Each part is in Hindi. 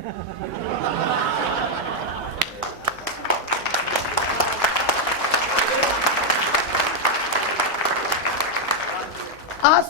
आज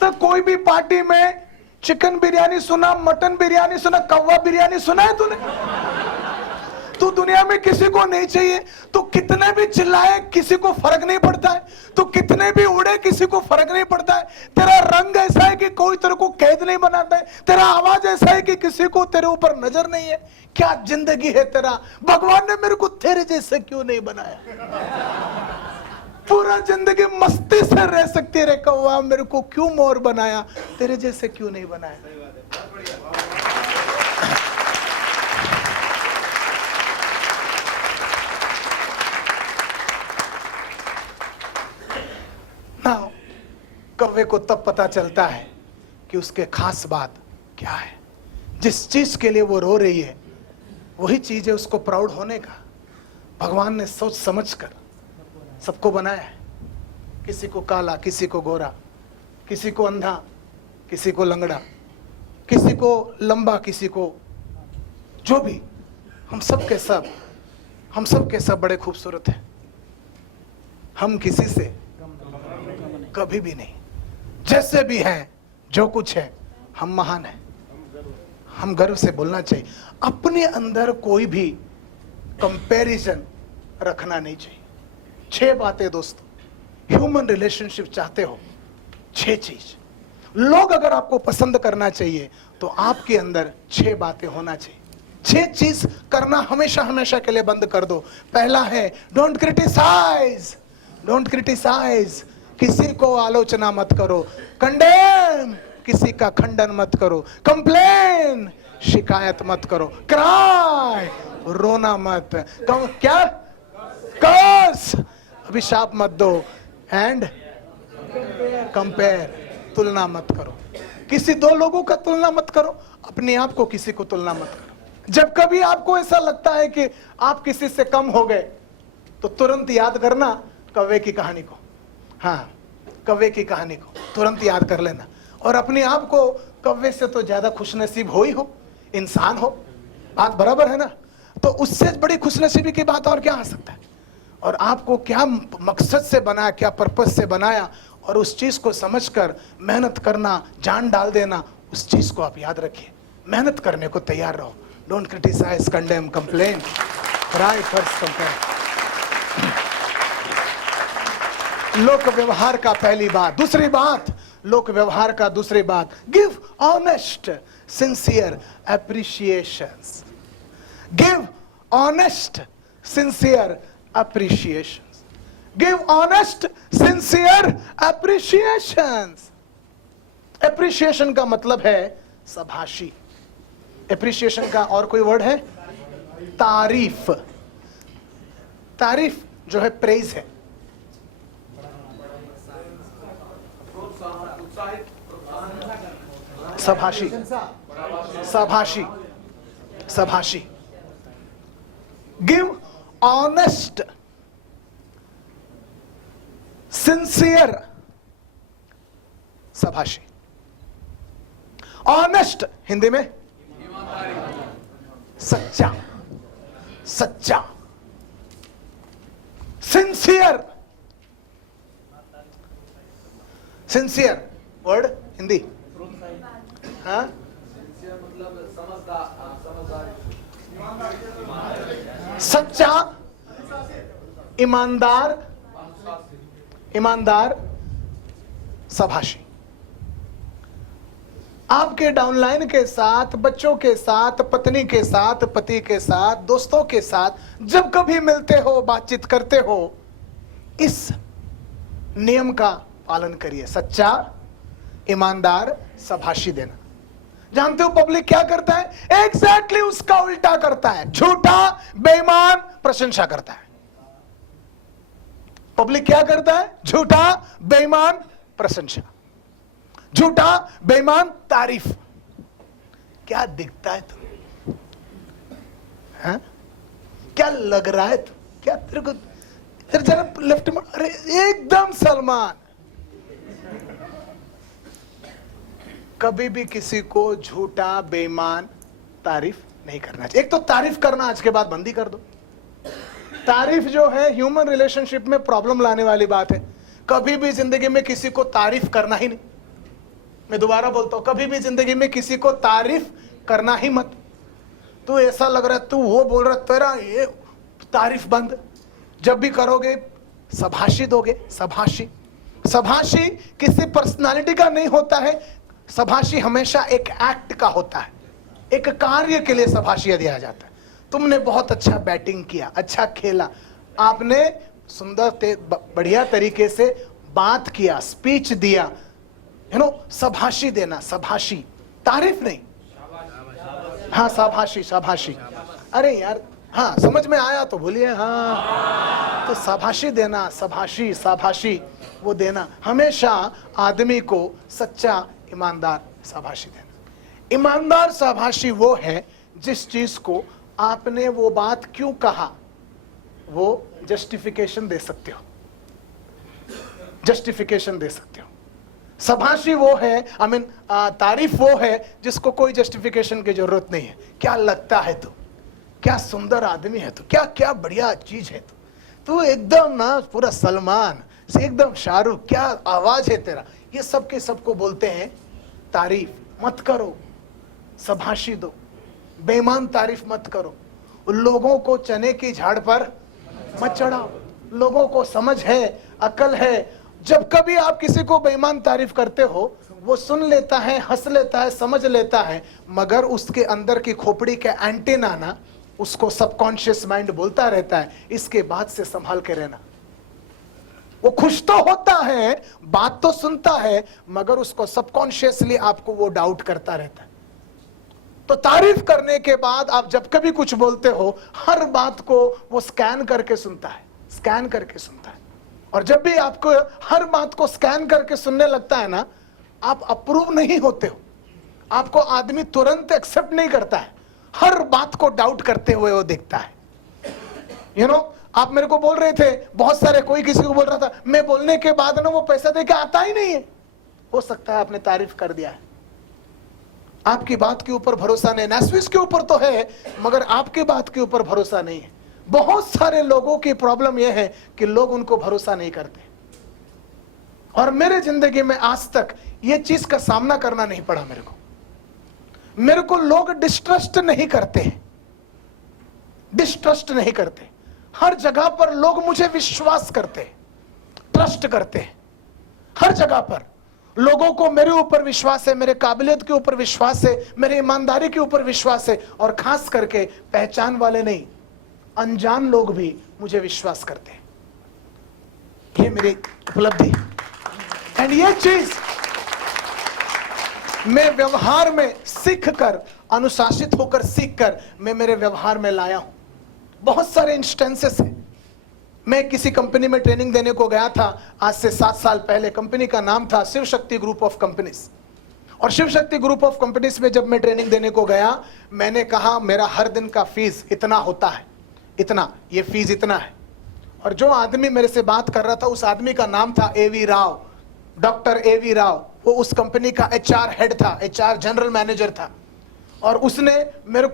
तक कोई भी पार्टी में चिकन बिरयानी सुना, मटन बिरयानी सुना, कौवा बिरयानी सुना है तूने? तू दुनिया में किसी को नहीं चाहिए, तो कितने भी चिल्लाए किसी को फर्क नहीं पड़ता है, तो कितने भी उड़े किसी को फर्क नहीं पड़ता है। तेरा रंग ऐसा है कि कोई तेरे को कैद नहीं बनाता है, तेरा आवाज ऐसा है कि किसी को तेरे ऊपर नजर नहीं है। क्या जिंदगी है तेरा? भगवान ने मेरे को तेरे जैसे क्यों नहीं बनाया? पूरा जिंदगी मस्ती से रह सकती रे कौवा, मेरे को क्यों मोर बनाया? तेरे जैसे क्यों नहीं बनाया? ना कौवे को तब पता चलता है कि उसके खास बात क्या है। जिस चीज के लिए वो रो रही है वही चीज है उसको प्राउड होने का। भगवान ने सोच समझकर सबको बनाया है। किसी को काला, किसी को गोरा, किसी को अंधा, किसी को लंगड़ा, किसी को लंबा, किसी को जो भी, हम सब के सब बड़े खूबसूरत हैं। हम किसी से कभी भी नहीं, जैसे भी हैं, जो कुछ है, हम महान हैं। हम गर्व से बोलना चाहिए। अपने अंदर कोई भी कंपैरिजन रखना नहीं चाहिए। 6 बातें दोस्तों, ह्यूमन रिलेशनशिप चाहते हो, 6 चीज। लोग अगर आपको पसंद करना चाहिए तो आपके अंदर 6 बातें होना चाहिए। 6 चीज करना हमेशा हमेशा के लिए बंद कर दो। पहला है डोंट क्रिटिसाइज। डोंट क्रिटिसाइज, किसी को आलोचना मत करो। कंडेम, किसी का खंडन मत करो। कंप्लेन, शिकायत मत करो। क्राई, रोना मत। क्या? कर्स, अभिशाप मत दो। एंड कंपेयर, तुलना मत करो। किसी 2 लोगों का तुलना मत करो, अपने आप को किसी को तुलना मत करो। जब कभी आपको ऐसा लगता है कि आप किसी से कम हो गए तो तुरंत याद करना कौवे की कहानी को। हाँ, कौवे की कहानी को तुरंत याद कर लेना और अपने आप को कौवे से तो ज्यादा खुशनसीब हो ही हो, इंसान हो। बात बराबर है ना? तो उससे बड़ी खुशनसीबी की बात और क्या आ सकता है? और आपको क्या मकसद से बनाया, क्या पर्पस से बनाया, और उस चीज को समझकर मेहनत करना, जान डाल देना, उस चीज को आप याद रखिए। मेहनत करने को तैयार रहो। Don't criticise, condemn, complain, try first compare. लोक व्यवहार का पहली बात। दूसरी बात, लोक व्यवहार का दूसरी बात, give honest sincere appreciations. Give honest sincere appreciations. Give honest, sincere appreciations. Appreciation का मतलब है शाबाशी। Appreciation का और कोई वर्ड है? तारीफ। तारीफ जो है प्रेज है। शाबाशी, शाबाशी, शाबाशी। Give ऑनेस्ट, सिंसियर, शाबाशी। ऑनेस्ट हिंदी में सच्चा, सच्चा। सिंसियर, सिंसियर वर्ड हिंदी, हाँ, सच्चा, ईमानदार, ईमानदार, शाबाशी। आपके डाउनलाइन के साथ, बच्चों के साथ, पत्नी के साथ, पति के साथ, दोस्तों के साथ जब कभी मिलते हो, बातचीत करते हो, इस नियम का पालन करिए। सच्चा, ईमानदार, शाबाशी देना। जानते हो पब्लिक क्या करता है? एग्जैक्टली उसका उल्टा करता है। झूठा, बेईमान, प्रशंसा करता है। पब्लिक क्या करता है? झूठा, बेईमान, प्रशंसा। झूठा, बेईमान, तारीफ। क्या दिखता है तुम्हें? हाँ? क्या लग रहा है तुम? क्या तेरे को, तेरे जरा लेफ्ट में, अरे एकदम सलमान। कभी भी किसी को झूठा, बेईमान, तारीफ नहीं करना चाहिए। एक तो तारीफ करना आज के बाद बंद ही कर दो। तारीफ जो है ह्यूमन रिलेशनशिप में प्रॉब्लम लाने वाली बात है। कभी भी जिंदगी में किसी को तारीफ करना ही नहीं। मैं दोबारा बोलता हूं, कभी भी जिंदगी में किसी को तारीफ करना ही मत। तू ऐसा लग रहा है, तू वो बोल रहा, तेरा ये तारीफ बंद। जब भी करोगे सभाषी दोगे। सभाषी, सभाषी किसी पर्सनालिटी का नहीं होता है। सभाषी हमेशा एक एक्ट का होता है, एक कार्य के लिए सभाषी दिया जाता है। तुमने बहुत अच्छा बैटिंग किया, अच्छा खेला, आपने सुंदर बढ़िया तरीके से बात किया, स्पीच दिया, सभाषी देना। सभाषी, तारीफ नहीं। हाँ, सभाषी, सभाषी। अरे यार, हाँ समझ में आया तो बोलिए हाँ। तो सभाषी देना, सभाषी, सभाषी वो देना। हमेशा आदमी को सच्चा ईमानदार सभाषी देना। ईमानदार सभाषी वो है जिस चीज को आपने वो बात क्यों कहा वो जस्टिफिकेशन दे सकते हो, जस्टिफिकेशन दे सकते हो। सभाषी वो है, तारीफ वो है जिसको कोई जस्टिफिकेशन की जरूरत नहीं है। क्या लगता है तू, क्या सुंदर आदमी है तू, क्या क्या बढ़िया चीज है तू एकदम ना पूरा सलमान से एकदम शाहरुख, क्या आवाज है तेरा। ये सब के सबको बोलते हैं तारीफ। मत करो, सभाषी दो। बेईमान तारीफ मत करो। लोगों को चने की झाड़ पर मत चढ़ाओ। लोगों को समझ है, अकल है। जब कभी आप किसी को बेईमान तारीफ करते हो, वो सुन लेता है, हंस लेता है, समझ लेता है, मगर उसके अंदर की खोपड़ी के एंटीना ना उसको सबकॉन्शियस माइंड बोलता रहता है, इसके बाद से संभाल के रहना। वो खुश तो होता है, बात तो सुनता है, मगर उसको सबकॉन्शियसली आपको वो डाउट करता रहता है। तो तारीफ करने के बाद आप जब कभी कुछ बोलते हो, हर बात को वो स्कैन करके सुनता है, स्कैन करके सुनता है। और जब भी आपको हर बात को स्कैन करके सुनने लगता है ना, आप अप्रूव नहीं होते हो। आपको आदमी तुरंत एक्सेप्ट नहीं करता है, हर बात को डाउट करते हुए वो देखता है। आप मेरे को बोल रहे थे बहुत सारे, कोई किसी को बोल रहा था, मैं बोलने के बाद ना वो पैसा देके आता ही नहीं है। हो सकता है आपने तारीफ कर दिया है, आपकी बात के ऊपर भरोसा नहीं। नैस्विस के ऊपर तो है, मगर आपकी बात के ऊपर भरोसा नहीं है। बहुत सारे लोगों की प्रॉब्लम यह है कि लोग उनको भरोसा नहीं करते। और मेरे जिंदगी में आज तक यह चीज का सामना करना नहीं पड़ा मेरे को लोग डिस्ट्रस्ट नहीं करते, डिस्ट्रस्ट नहीं करते। हर जगह पर लोग मुझे विश्वास करते, ट्रस्ट करते। हर जगह पर लोगों को मेरे ऊपर विश्वास है, मेरे काबिलियत के ऊपर विश्वास है, मेरे ईमानदारी के ऊपर विश्वास है। और खास करके पहचान वाले नहीं, अनजान लोग भी मुझे विश्वास करते हैं। ये मेरी उपलब्धि है। एंड ये चीज मैं व्यवहार में सीख कर, अनुशासित होकर सीख कर मैं मेरे व्यवहार में लाया हूं। बहुत सारे इंस्टेंसेस है। मैं किसी कंपनी में ट्रेनिंग देने को गया था आज से 7 साल पहले। कंपनी का नाम था Shiv Shakti group of companies. और Shiv Shakti group of companies में जब मैं ट्रेनिंग देने को गया, मैंने कहा मेरा हर दिन का फीस इतना होता है, इतना, ये फीस इतना है। और जो आदमी मेरे से बात कर रहा था, उस आदमी का नाम था एवी राव, डॉक्टर एवी राव। वो उस कंपनी का HR हेड था, HR जनरल मैनेजर था। और उसने मेरे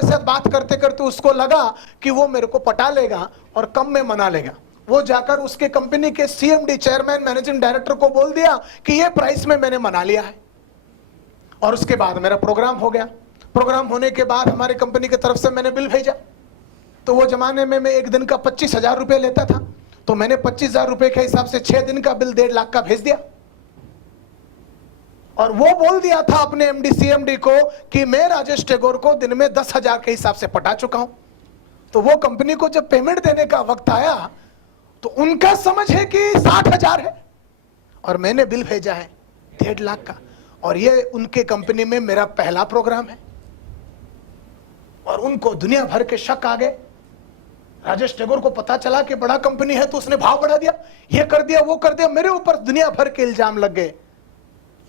साथ बात करते करते उसको लगा कि वो मेरे को पटा लेगा और कम में मना लेगा। वो जाकर उसके कंपनी के CMD, चेयरमैन, मैनेजिंग डायरेक्टर को बोल दिया कि ये प्राइस में मैंने मना लिया है। और उसके बाद मेरा प्रोग्राम हो गया। प्रोग्राम होने के बाद हमारी कंपनी की तरफ से मैंने बिल भेजा। तो वो जमाने में मैं एक दिन का 25,000 रुपये लेता था, तो मैंने 25,000 रुपये के हिसाब से 6 दिन का बिल 1.5 लाख का भेज दिया। और वो बोल दिया था अपने MD CMD को कि मैं राजेश टेगोर को दिन में 10,000 के हिसाब से पटा चुका हूं। तो वो कंपनी को जब पेमेंट देने का वक्त आया तो उनका समझ है कि 60,000 है और मैंने बिल भेजा है 1.5 लाख का। और ये उनके कंपनी में मेरा पहला प्रोग्राम है। और उनको दुनिया भर के शक आ गए। राजेश टेगोर को पता चला कि बड़ा कंपनी है तो उसने भाव बढ़ा दिया, ये कर दिया, वो कर दिया। मेरे ऊपर दुनिया भर के इल्जाम लग गए।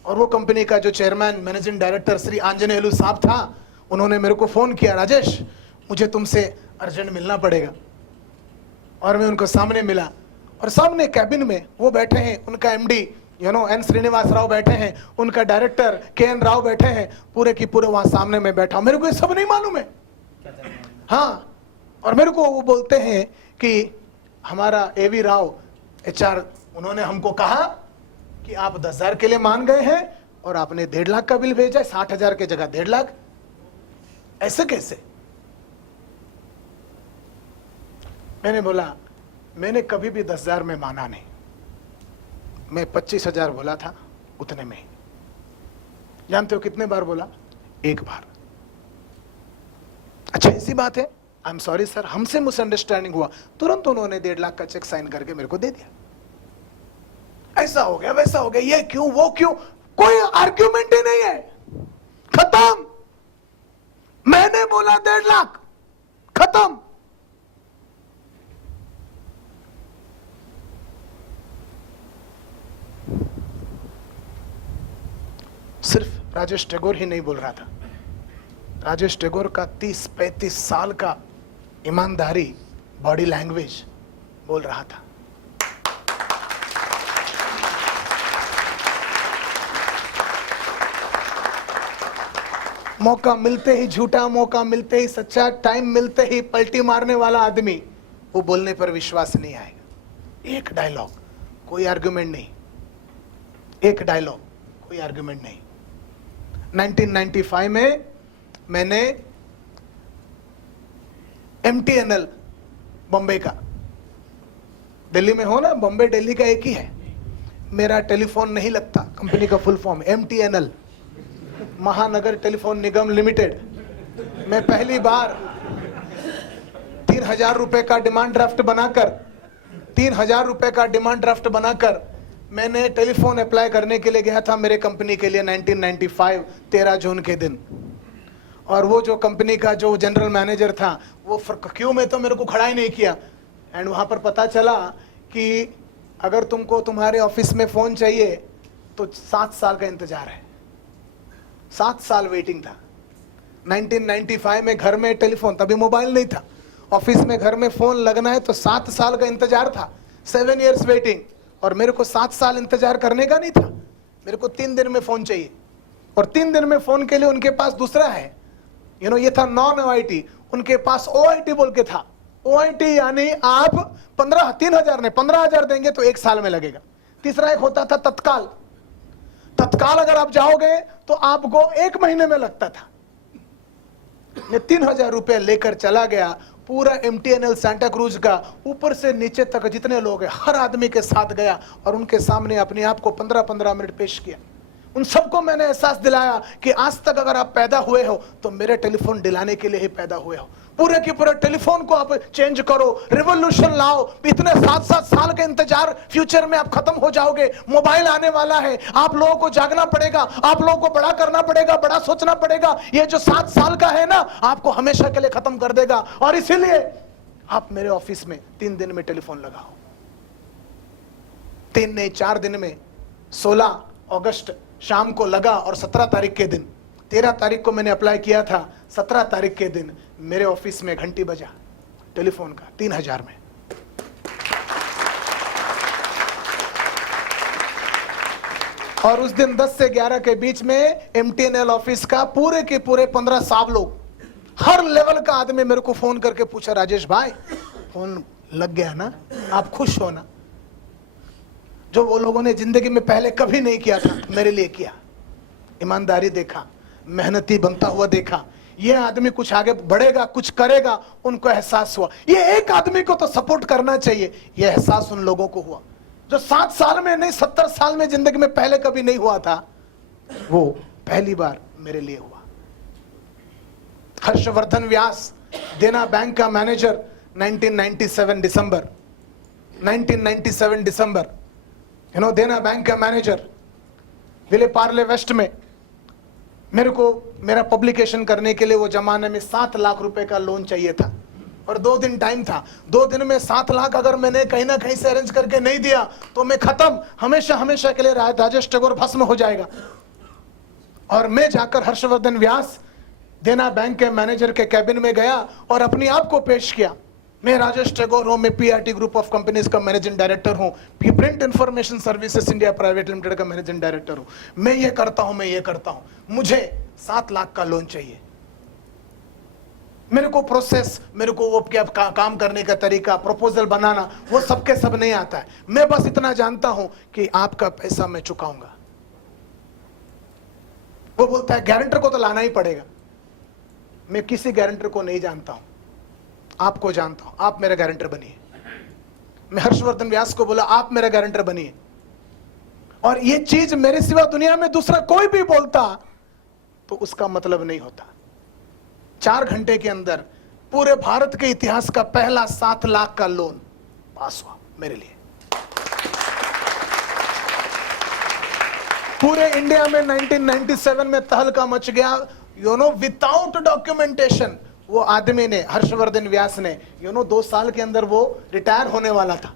और वो कंपनी का जो चेयरमैन, मैनेजिंग डायरेक्टर श्री आंजनेयलू साहब था, उन्होंने मेरे को फोन किया, राजेश मुझे तुमसे अर्जेंट मिलना पड़ेगा। और मैं उनको सामने मिला और सामने कैबिन में वो बैठे हैं, उनका MD एन श्रीनिवास राव बैठे हैं, उनका डायरेक्टर KN राव बैठे हैं, पूरे की पूरे वहां सामने में बैठा हूं, मेरे को ये सब नहीं मालूम है। हाँ, और मेरे को वो बोलते हैं कि हमारा AV राव HR, उन्होंने हमको कहा कि आप 10,000 के लिए मान गए हैं और आपने 1.5 लाख का बिल भेजा है, 60,000 की जगह 1.5 लाख। ऐसे कैसे? मैंने बोला मैंने कभी भी 10,000 में माना नहीं, मैं 25,000 बोला था, उतने में ही। जानते हो कितने बार बोला? 1 बार। अच्छा ऐसी बात है, आई एम सॉरी सर, हमसे मिसअंडरस्टैंडिंग हुआ, तुरंत उन्होंने 1.5 लाख का चेक साइन करके मेरे को दे दिया। ऐसा हो गया, वैसा हो गया, ये क्यों, वो क्यों, कोई आर्ग्यूमेंट ही नहीं है, खत्म। मैंने बोला 1.5 लाख, खत्म। सिर्फ राजेश टैगोर ही नहीं बोल रहा था, राजेश टैगोर का 30-35 साल का ईमानदारी बॉडी लैंग्वेज बोल रहा था। मौका मिलते ही झूठा, मौका मिलते ही सच्चा, टाइम मिलते ही पलटी मारने वाला आदमी, वो बोलने पर विश्वास नहीं आएगा। एक डायलॉग, कोई आर्गुमेंट नहीं, एक डायलॉग, कोई आर्गुमेंट नहीं। 1995 में मैंने MTNL बॉम्बे का, दिल्ली में हो ना, बॉम्बे दिल्ली का एक ही है, मेरा टेलीफोन नहीं लगता, कंपनी का फुल फॉर्म MTNL, महानगर टेलीफोन निगम लिमिटेड। मैं पहली बार 3,000 रुपए का डिमांड ड्राफ्ट बनाकर, 3,000 रुपए का डिमांड ड्राफ्ट बनाकर मैंने टेलीफोन अप्लाई करने के लिए गया था मेरे कंपनी के लिए 1995 13 जून के दिन। और वो जो कंपनी का जो जनरल मैनेजर था वो क्यों में तो मेरे को खड़ा ही नहीं किया। एंड वहाँ पर पता चला कि अगर तुमको तुम्हारे ऑफिस में फ़ोन चाहिए तो 7 साल का इंतज़ार है, 7 साल वेटिंग था। 1995 में घर में टेलीफोन, तभी मोबाइल नहीं था, ऑफिस में घर में फ़ोन लगना है तो 7 साल का इंतज़ार था, 7 years वेटिंग। और मेरे को 7 साल इंतजार करने का नहीं था, मेरे को 3 दिन में फ़ोन चाहिए। और 3 दिन में फ़ोन के लिए उनके पास दूसरा है, ये था नॉन OIT, उनके पास OIT बोल के था। OIT यानी आप 3,000 नहीं 15,000 देंगे तो 1 साल में लगेगा। तीसरा एक होता था तत्काल, तत्काल अगर आप जाओगे तो आपको 1 महीने में लगता था। मैं 3,000 रुपये लेकर चला गया, पूरा MTNL सांता क्रूज का ऊपर से नीचे तक जितने लोग हैं हर आदमी के साथ गया और उनके सामने अपने आप को 15-15 मिनट पेश किया। उन सबको मैंने एहसास दिलाया कि आज तक अगर आप पैदा हुए हो तो मेरे टेलीफोन दिलाने के लिए ही पैदा हुए हो। पूरे के पूरे टेलीफोन को आप चेंज करो, रिवॉल्यूशन लाओ। इतने 7-7 साल के इंतजार, फ्यूचर में आप खत्म हो जाओगे। मोबाइल आने वाला है, आप लोगों को जागना पड़ेगा, आप लोगों को बड़ा करना पड़ेगा, बड़ा सोचना पड़ेगा। ये जो 7 साल का है ना, आपको हमेशा के लिए खत्म कर देगा। और इसीलिए आप मेरे ऑफिस में 3 दिन में टेलीफोन लगाओ, 3 नहीं 4 दिन में। 16 अगस्त शाम को लगा और 17 तारीख के दिन, 13 तारीख को मैंने अप्लाई किया था, 17 तारीख के दिन मेरे ऑफिस में घंटी बजा टेलीफोन का 3,000 में। और उस दिन 10 से 11 के बीच में MTNL ऑफिस का पूरे के पूरे 15 साहब लोग, हर लेवल का आदमी मेरे को फोन करके पूछा, राजेश भाई फोन लग गया ना, आप खुश हो ना? जो वो लोगों ने जिंदगी में पहले कभी नहीं किया था मेरे लिए किया। ईमानदारी देखा, मेहनती बनता हुआ देखा, ये आदमी कुछ आगे बढ़ेगा, कुछ करेगा, उनको एहसास हुआ। ये एक आदमी को तो सपोर्ट करना चाहिए, ये एहसास उन लोगों को हुआ जो 7 साल में नहीं 70 साल में जिंदगी में पहले कभी नहीं हुआ था, वो पहली बार मेरे लिए हुआ। हर्षवर्धन व्यास, देना बैंक का मैनेजर, 1997 दिसंबर, 1997 दिसंबर, देना बैंक का मैनेजर, विले पार्ले वेस्ट में। मेरे को मेरा पब्लिकेशन करने के लिए वो जमाने में 7 लाख रुपए का लोन चाहिए था और 2 दिन टाइम था। 2 दिन में 7 लाख अगर मैंने कहीं ना कहीं से अरेंज करके नहीं दिया तो मैं खत्म, हमेशा हमेशा के लिए राजेश टैगोर भस्म हो जाएगा। और मैं जाकर हर्षवर्धन व्यास, देना बैंक के मैनेजर के कैबिन में गया और अपने आप को पेश किया। मैं राजेश टैगोर हूं, मैं पीआरटी ग्रुप ऑफ कंपनीज का मैनेजिंग डायरेक्टर हूं, print information services India private limited का मैनेजिंग डायरेक्टर हूं, मैं ये करता हूं, मैं ये करता हूं, मुझे 7 लाख का लोन चाहिए, मेरे को प्रोसेस, मेरे को वो क्या काम करने का तरीका, प्रपोजल बनाना, वो सबके सब नहीं आता है। मैं बस इतना जानता हूं कि आपका पैसा मैं चुकाऊंगा। वो बोलता है गारंटर को तो लाना ही पड़ेगा। मैं किसी गारंटर को नहीं जानता हूं, आपको जानता हूं, आप मेरा गारंटर बनिए। मैं हर्षवर्धन व्यास को बोला आप मेरा गारंटर बनिए, और ये चीज मेरे सिवा दुनिया में दूसरा कोई भी बोलता तो उसका मतलब नहीं होता। 4 घंटे के अंदर पूरे भारत के इतिहास का पहला 7 लाख का लोन पास हुआ मेरे लिए। पूरे इंडिया में 1997 में तहलका मच गया, विदाउट डॉक्यूमेंटेशन। वो आदमी ने, हर्षवर्धन व्यास ने, 2 साल के अंदर वो रिटायर होने वाला था,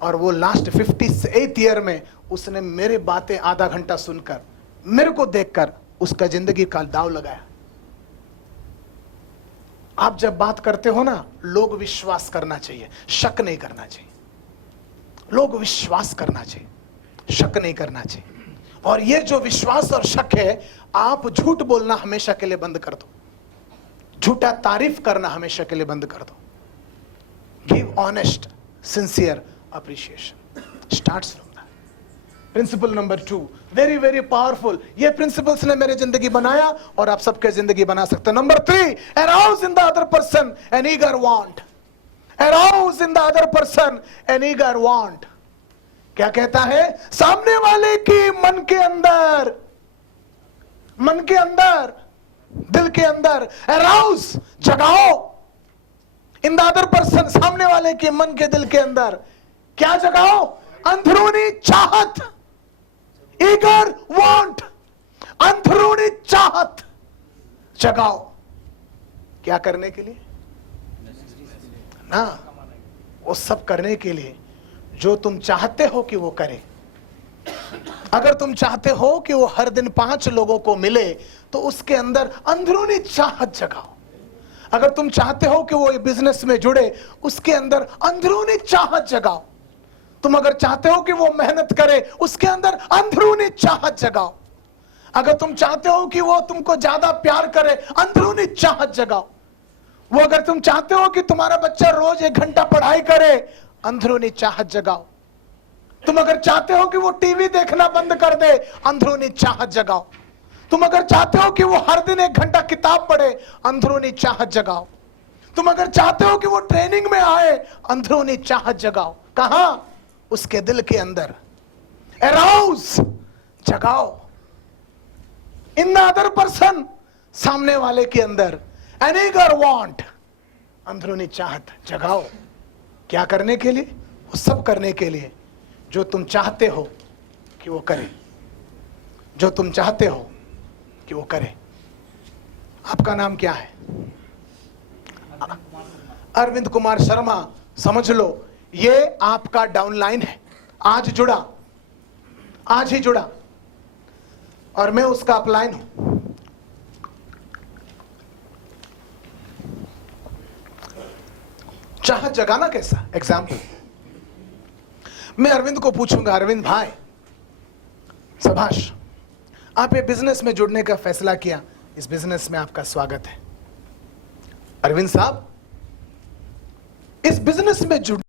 और वो लास्ट 58th ईयर में उसने मेरी बातें आधा घंटा सुनकर, मेरे को देखकर उसका जिंदगी का दाव लगाया। आप जब बात करते हो ना, लोग विश्वास करना चाहिए, शक नहीं करना चाहिए। लोग विश्वास करना चाहिए, शक नहीं करना चाहिए। और ये जो विश्वास और शक है, आप झूठ बोलना हमेशा के लिए बंद कर दो, झूठा तारीफ करना हमेशा के लिए बंद कर दो। Give honest sincere appreciation starts from that. Principle number 2, very very powerful. ये प्रिंसिपल्स ने मेरी जिंदगी बनाया और आप सबके जिंदगी बना सकते हैं। Number 3, arouse in the other person an eager want. Arouse in the other person an eager want. क्या कहता है? सामने वाले की मन के अंदर, दिल के अंदर arouse, जगाओ। इन द अदर पर्सन, सामने वाले के मन के दिल के अंदर क्या जगाओ? अंदरूनी चाहत, ईगर वांट, अंदरूनी चाहत जगाओ। क्या करने के लिए? ना, वो सब करने के लिए जो तुम चाहते हो कि वो करे। अगर तुम चाहते हो कि वो हर दिन 5 लोगों को मिले, तो उसके अंदर अंदरूनी चाहत जगाओ। अगर तुम चाहते हो कि वो बिजनेस में जुड़े, उसके अंदर अंदरूनी चाहत जगाओ। तुम अगर चाहते हो कि वो मेहनत करे, उसके अंदर अंदरूनी चाहत जगाओ। अगर तुम चाहते हो कि वो तुमको ज्यादा प्यार करे, अंदरूनी चाहत जगाओ। वो अगर तुम चाहते हो कि तुम्हारा बच्चा रोज 1 घंटा पढ़ाई करे, अंदरूनी चाहत जगाओ। तुम अगर चाहते हो कि वो टीवी देखना बंद कर दे, अंदरूनी चाहत जगाओ। तुम अगर चाहते हो कि वो हर दिन 1 घंटा किताब पढ़े, अंदरूनी चाहत जगाओ। तुम अगर चाहते हो कि वो ट्रेनिंग में आए, अंदरूनी चाहत जगाओ। कहां? उसके दिल के अंदर। अराउज, जगाओ। इन द अदर पर्सन, सामने वाले के अंदर। एन ईगर वांट, अंदरूनी चाहत जगाओ। क्या करने के लिए? वो सब करने के लिए जो तुम चाहते हो कि वो करे, जो तुम चाहते हो कि वो करे। आपका नाम क्या है? अरविंद कुमार शर्मा। समझ लो, ये आपका डाउनलाइन है। आज जुड़ा, आज ही जुड़ा, और मैं उसका अपलाइन हूं। चाहत जगाना कैसा? एग्जाम्पल, मैं अरविंद को पूछूंगा, अरविंद भाई सभाष, आप ये बिजनेस में जुड़ने का फैसला किया, इस बिजनेस में आपका स्वागत है। अरविंद साहब, इस बिजनेस में जुड़